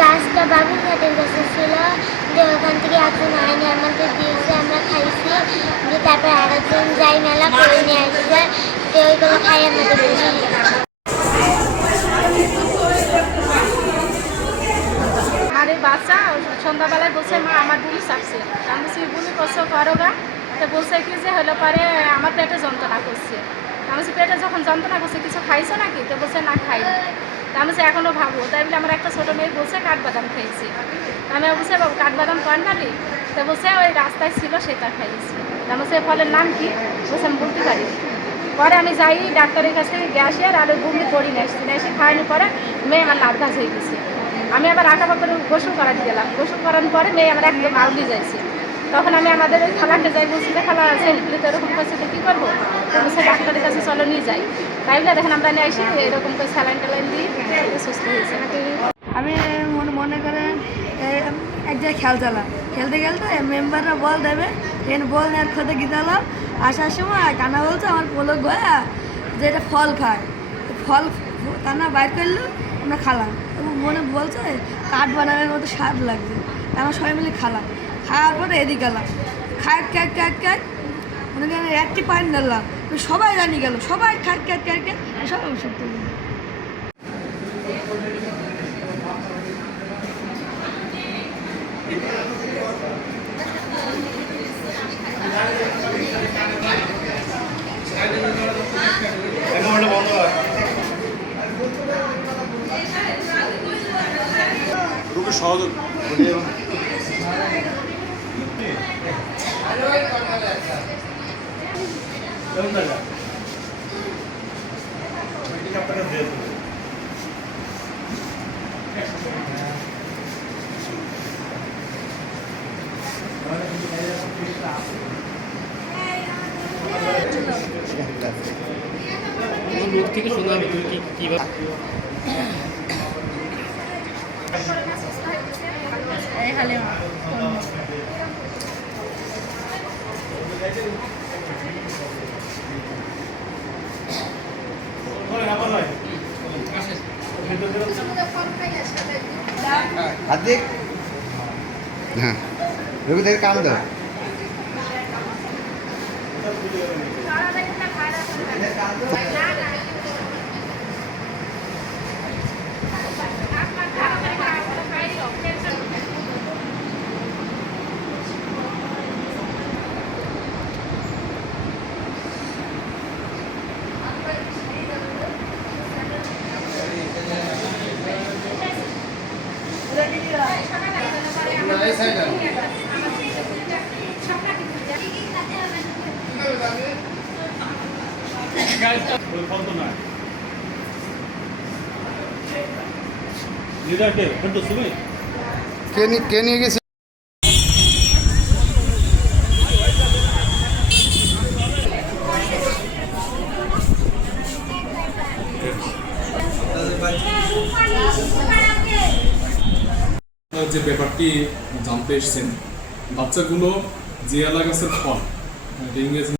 গাছটা বাবুঘাটের কাছে ছিল, যে ওখান থেকে একজন আইনে আমাদের দিয়েছে, আমরা খাইছি, যে তারপরে আরেকজন যাই মেলা করে নিয়ে আসছে, যে ওইগুলো খাই আমাদের বুঝি। আর এই বাচ্চা সন্ধ্যাবেলায় বলছে মা আমার বুলি চাপছে, আমি বলছি বুলি করছো করো গা। তো বলছে কি যে হলো পরে আমার পেটে যন্ত্রণা করছে। আমি বলছি পেটে যখন যন্ত্রণা করছে কিছু খাইছো নাকি? তো বলছে না খাইনি। আমি বলছি এখনও ভাবো, তাই বলে আমার একটা ছোটো মেয়ে বলছে কাঠবাদাম খেয়েছি। আমি বলছি বাবু কাঠবাদাম কর নালি? তো বলছে ওই রাস্তায় ছিল সেটা খাইয়েছি। আমি বলছি ফলের নাম কি? বলছে আমি বলতে পারি। পরে আমি যাই ডাক্তারের কাছে গ্যাসের আর ওই বমি করি নিয়ে এসেছি, এসে খাওয়ানোর পরে মেয়ে আমার নার্ভাস হয়ে গেছে। আমি আবার আটা পাতর গোসল করাতে গেলাম, গোসল করানোর পরে মেয়ে আমার একদম আউলি যাইছে। তখন আমি আমাদের ওই খালাকে যাই, বলছি যে খালা সেলফিলে তো এরকম করছে, তো কী করবো? তো বলছে ডাক্তারের কাছে চলো নিয়ে যাই। তাই বলে দেখেন আমরা নিয়ে আসি, এরকম করে স্যালাইন ট্যালাইন দিয়ে সুস্থ হয়েছে। আমি মনে করেন এক জায়গায় খেলতে মেম্বাররা বল দেবে, বল নেওয়ার খোঁজে গিয়েছিলাম। আসার সময় কানা বলছে আমার পোলো গয়া যে এটা ফল খায়, ফল কানা বাইর করলো, আমরা খালাম। এবং মনে বলছে কাঠ বানানোর মতো স্বাদ লাগছে, আমরা সবাই মিলে খাওয়ার পরে এদিকে গেলাম, খাট মনে করেন একটি পাইন নিলাম, সবাই জানিয়ে গেল, সবাই খাট সবাই সত্যি। খুবই সহজ। লোক থেকে শুনলাম তুই কিভাবে হার্দিক হ্যাঁ রবিদের কাম দাও। কে নিয়ে গেছে? যে ব্যাপারটি জানতে এসেছেন, বাচ্চাগুলো যে এলাগাছের ফল, ইংরেজি